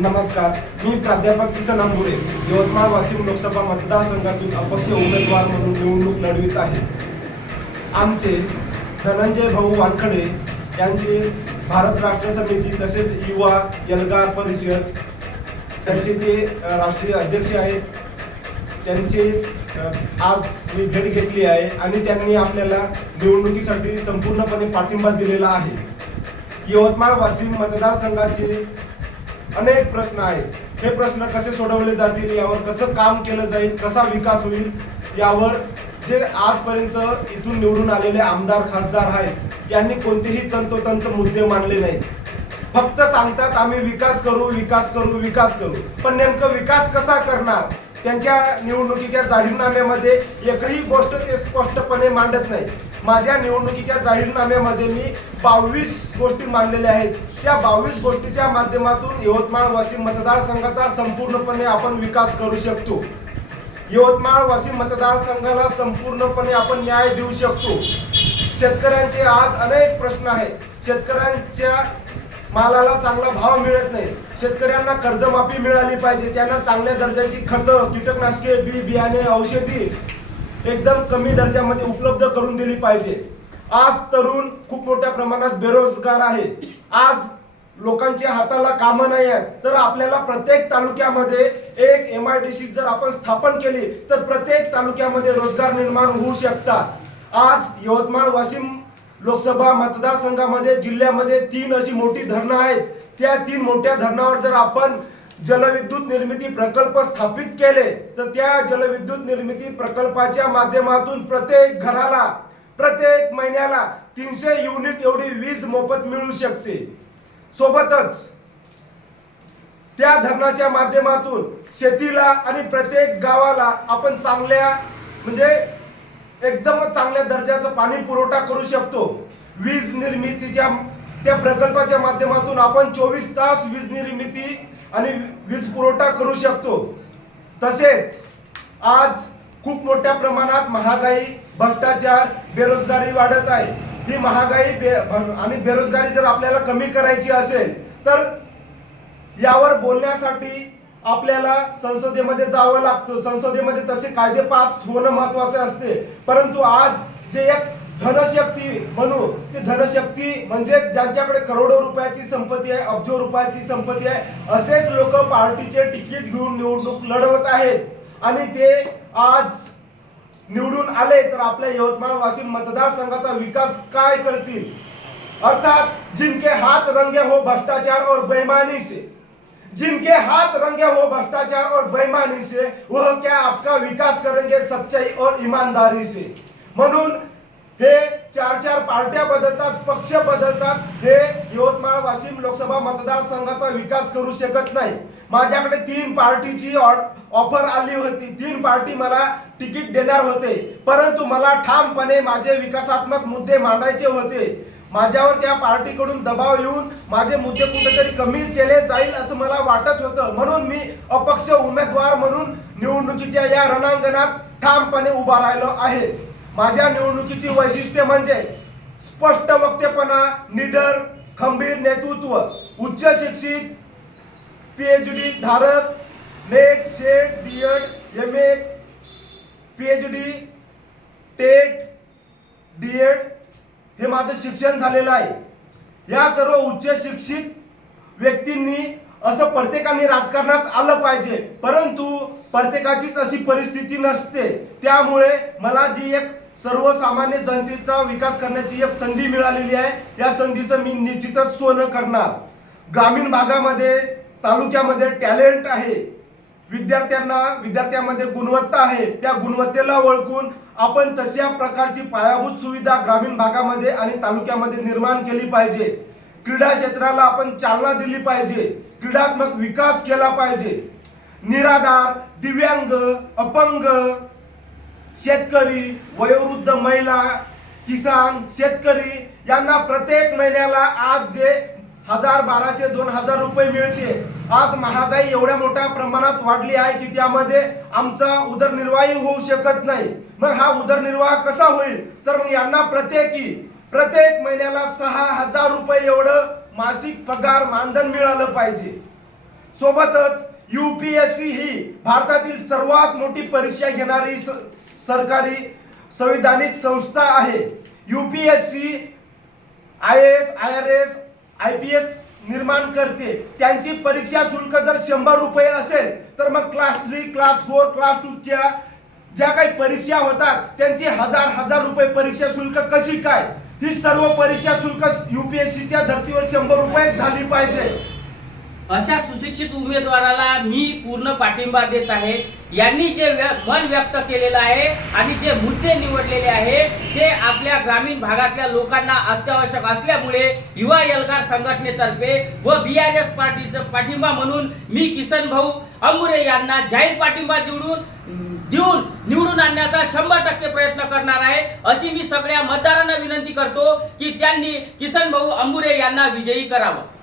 नमस्कार मी प्राध्यापक किसन अंबुरे यवतमाळ वाशिम लोकसभा मतदारसंघातून अपक्ष उमेदवार म्हणून निवडणूक लढवित आहे. आमचे धनंजय भाऊ वानखडे यांचे भारत राष्ट्र समिती तसेच युवा एल्गार परिषद त्यांचे ते राष्ट्रीय अध्यक्ष आहेत. त्यांचे आज मी भेट घेतली आहे आणि त्यांनी आपल्याला निवडणुकीसाठी संपूर्णपणे पाठिंबा दिलेला आहे. यवतमाळ वाशिम मतदारसंघाचे अनेक प्रश्न आहेत. हे प्रश्न कसे सोडवले जातील? यावर कसं काम केलं जाईल? कसा विकास होईल? यावर जे आजपर्यंत इथून निवडून आलेले आमदार खासदार आहेत यांनी कोणतेही तंतोतंत मुद्दे मांडले नाहीत. फक्त सांगतात आम्ही विकास करू विकास करू विकास करू. पण नेमकं विकास कसा करणार? त्यांच्या निवडणुकीच्या जाहीरनाम्यामध्ये एकही गोष्ट ते स्पष्टपणे मांडत नाही माझ्या निवडणुकीच्या जाहीरनाम्यामध्ये मी बावीस गोष्टी मांडलेल्या आहेत. त्या बावीस गोष्टीच्या माध्यमातून यवतमाळ वाशिम मतदारसंघाचा संपूर्णपणे आपण विकास करू शकतो. यवतमाळ वाशिम मतदारसंघाला संपूर्णपणे आपण न्याय देऊ शकतो. शेतकऱ्यांचे आज अनेक प्रश्न आहेत. शेतकऱ्यांच्या मालाला चांगला भाव मिळत नाही. शेतकऱ्यांना कर्जमाफी मिळाली पाहिजे. त्यांना चांगल्या दर्जाची खतं कीटकनाशके बी बियाणे औषधी एकदम कमी दर्जामध्ये उपलब्ध करून दिली पाहिजे. आज तरुण खूप मोठ्या प्रमाणात बेरोजगार आहे. आज लोकांच्या हाताला कामं नाही आहेत. तर आपल्याला प्रत्येक तालुक्यामध्ये एक एम आय डी सी जर आपण स्थापन केली तर प्रत्येक तालुक्यामध्ये रोजगार निर्माण होऊ शकतात. आज यवतमाळ वाशिम लोकसभा मतदारसंघामध्ये जिल्ह्यामध्ये तीन अशी मोठी धरणं आहेत. त्या तीन मोठ्या धरणावर जर आपण जलविद्युत निर्मिती प्रकल्प स्थापित केले तर त्या जलविद्युत निर्मिती प्रकल्पाच्या माध्यमातून प्रत्येक घराला प्रत्येक महिन्याला तीनशे युनिट एवढी वीज मोफत मिळू शकते. सोबतच त्या धरणाच्या माध्यमातून शेतीला आणि प्रत्येक गावाला आपण चांगल्या म्हणजे एकदम चांगल्या दर्जाचं पाणी पुरवठा करू शकतो. वीज निर्मितीच्या त्या प्रकल्पाच्या माध्यमातून आपण चोवीस तास वीज निर्मिती आणि वीज पुरवठा करू शकतो. तसेच आज खूप मोठ्या प्रमाणात महागाई भ्रष्टाचार बेरोजगारी वाढत आहे. ही महागाई बे आणि बेरोजगारी जर आपल्याला कमी करायची असेल तर यावर बोलण्यासाठी आपल्याला संसदेमध्ये जावं लागतं. संसदेमध्ये तसे कायदे पास होणं महत्त्वाचे असते. परंतु आज जे एक धनशक्ती म्हणू. ते धनशक्ती म्हणजे ज्यांच्याकडे करोडो रुपयाची संपत्ती आहे अब्जो रुपयाची संपत्ती आहे असेच लोक पार्टीचे तिकीट घेऊन निवडणूक लढवत आहेत. आणि ते आज निवडून आले तर आपल्या यवतमाळ वाशिम मतदारसंघाचा विकास काय करतील? अर्थात जिनके हात रंगे हो भ्रष्टाचार और बेमानी से. जिनके हाथ रंगे हो भ्रष्टाचार और बेईमानी से वह क्या आपका विकास करेंगे सच्चाई और ईमानदारी से? म्हणून हे चार चार पार्ट्या बदलतात पक्ष बदलतात. हे यवतमाळ वाशिम लोकसभा मतदारसंघाचा विकास करू शकत नाही. माझ्याकडे तीन पार्टीची ऑफर आली होती. तीन पार्टी मला तिकीट देणार होते. परंतु मला ठामपणे माझे विकासात्मक मुद्दे मांडायचे होते. माझ्यावर त्या पार्टीकडून दबाव येऊन माझे मुद्दे कुठेतरी कमी केले जाईल असं मला वाटत होतं. म्हणून मी अपक्ष उमेदवार म्हणून निवडणुकीच्या या रणांगणात ठामपणे उभा राहिलो आहे. माझ्या निवडणुकीची वैशिष्ट्य म्हणजे स्पष्ट वक्तेपणा निडर खंबीर नेतृत्व उच्च शिक्षित पीएचडी धारक NET SET DEd M A PhD TET DEd हे माझं शिक्षण झालेलं आहे. या सर्व उच्च शिक्षित व्यक्तींनी असं प्रत्येकाने राजकारणात आलं पाहिजे. परंतु प्रत्येकाचीच अशी परिस्थिती नसते. त्यामुळे मला जी एक सर्वसामान्य जनतेचा विकास करण्याची एक संधी मिळालेली आहे. या संधीचं मी निश्चितच सोनं करणार. ग्रामीण भागामध्ये तालुक्यामध्ये टॅलेंट आहे. विद्यार्थ्यांना विद्यार्थ्यांमध्ये गुणवत्ता आहे. त्या गुणवत्तेला ओळखून आपण तशा प्रकारची पायाभूत सुविधा ग्रामीण भागामध्ये आणि तालुक्यामध्ये निर्माण केली पाहिजे. क्रीडा क्षेत्राला आपण चालना दिली पाहिजे. क्रीडात्मक विकास केला पाहिजे. निराधार दिव्यांग अपंग शेतकरी वयोवृद्ध महिला किसान शेतकरी यांना प्रत्येक महिन्याला आज जे हजार बाराशे दोन हजार रुपये मिळते आज महागाई एवढ्या मोठ्या प्रमाणात वाढली आहे की त्यामध्ये आमचा उदरनिर्वाहही होऊ शकत नाही. मग हा उदरनिर्वाह कसा होईल? तर मग यांना प्रत्येकी प्रत्येक महिन्याला सहा हजार रुपये एवढं मासिक पगार मानधन मिळालं पाहिजे. सोबतच यूपीएससी ही भारतातील सर्वात मोठी परीक्षा घेणारी स- सरकारी संविधानिक संस्था आहे. UPSC I S I R S I P S निर्माण करते. त्यांची परीक्षा शुल्क जर शंभर रुपये असेल तर मग class three class four class टूच्या ज्या काही परीक्षा होतात त्यांची हजार हजार रुपये परीक्षा शुल्क कशी काय? ही सर्व परीक्षा शुल्क यूपीएससीच्या धर्तीवर शंभर रुपये झाली पाहिजे. अशा सुशिक्षित उमेदवाराला मी पूर्ण पाठिंबा देत आहे. यांनी जे व्य- मन व्यक्त केलेलं आहे आणि जे मुद्दे निवडलेले आहे ते आपल्या ग्रामीण भागातल्या लोकांना अत्यावश्यक असल्यामुळे युवा एल्गार संघटनेतर्फे व बी आर एस पार्टीचं पाठिंबा म्हणून मी किसन भाऊ अंबुरे यांना जाहीर पाठिंबा निवडून देऊन निवडून आणण्याचा शंभर टक्के प्रयत्न करणार आहे. अशी मी सगळ्या मतदारांना विनंती करतो की त्यांनी किसन भाऊ अंबुरे यांना विजयी करावं.